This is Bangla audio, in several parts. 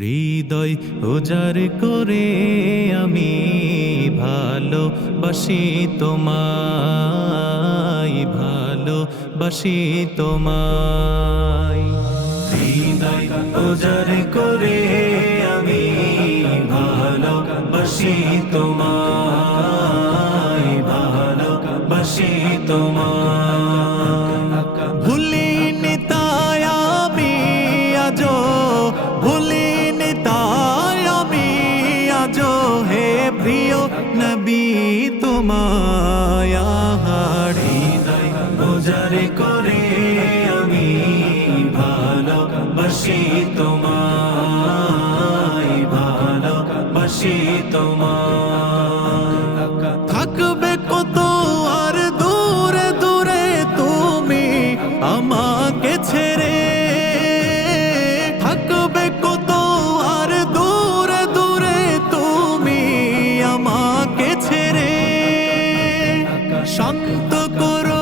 হৃদয় উজার করে আমি ভালো ভালোবাসি তোমায় ভালোবাসি তোমায়। হৃদয় উজার করে আমি ভালো ভালোবাসি তোমায় ভালোবাসি তোমায়। তোমায় থাকবে কত আর দূরে দূরে তুমি আমাকে ছেড়ে। থাকবে কত আর দূরে দূরে তুমি আমাকে ছেড়ে। শান্ত করো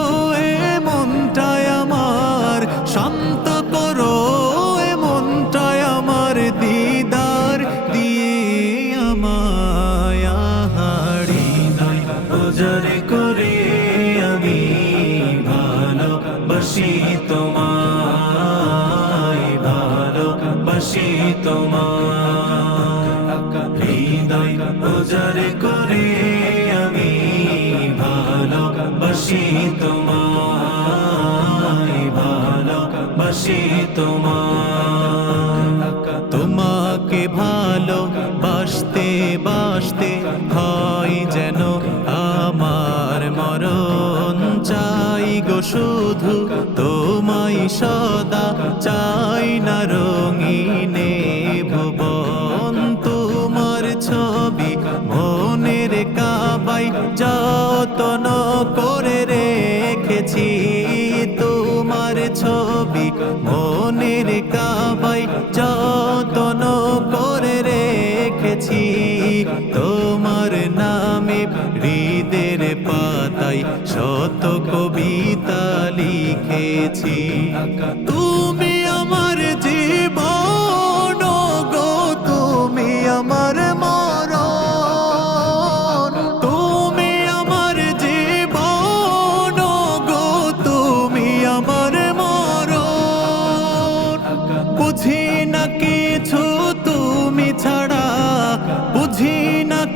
তোমায় হৃদয় উজারে করে আমি ভালোবাসি তোমায় ভালোবাসি তোমায় তোমাকে ভালো বাসতে বাসতে হয় যেন আমার মরণ চাই গো শুধু। তোমায় সদা চাই না রঙিনে ছবি মনের কাবাই যতন করে রেখেছি তোমার নামে হৃদের পাতাই শত কবিতা লিখেছি। তুমি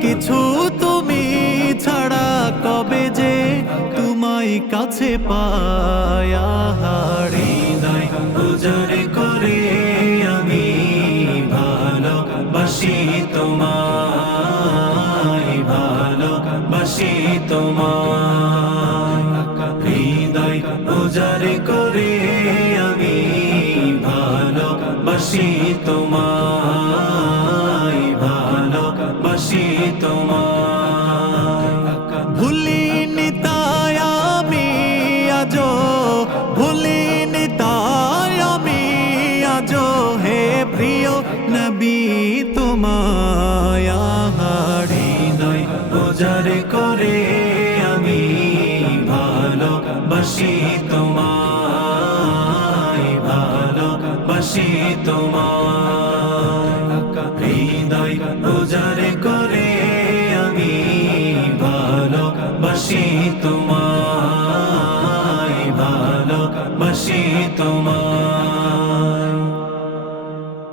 কিছু তুমি ছাড়া কবে যে তোমায় কাছে পায়া হৃদয় উজারে করে আমি ভালোবাসি তোমায় ভালোবাসি তোমায়। হৃদয় উজারে করে আমি ভালোবাসি তোমায়। নবী তোমায় আহারে নয় ওজার করে আমি ভালোবাসি তোমায় ভালোবাসি তোমায়। হৃদয় ওজার করে আমি ভালোবাসি তোমায় ভালোবাসি তোমায়।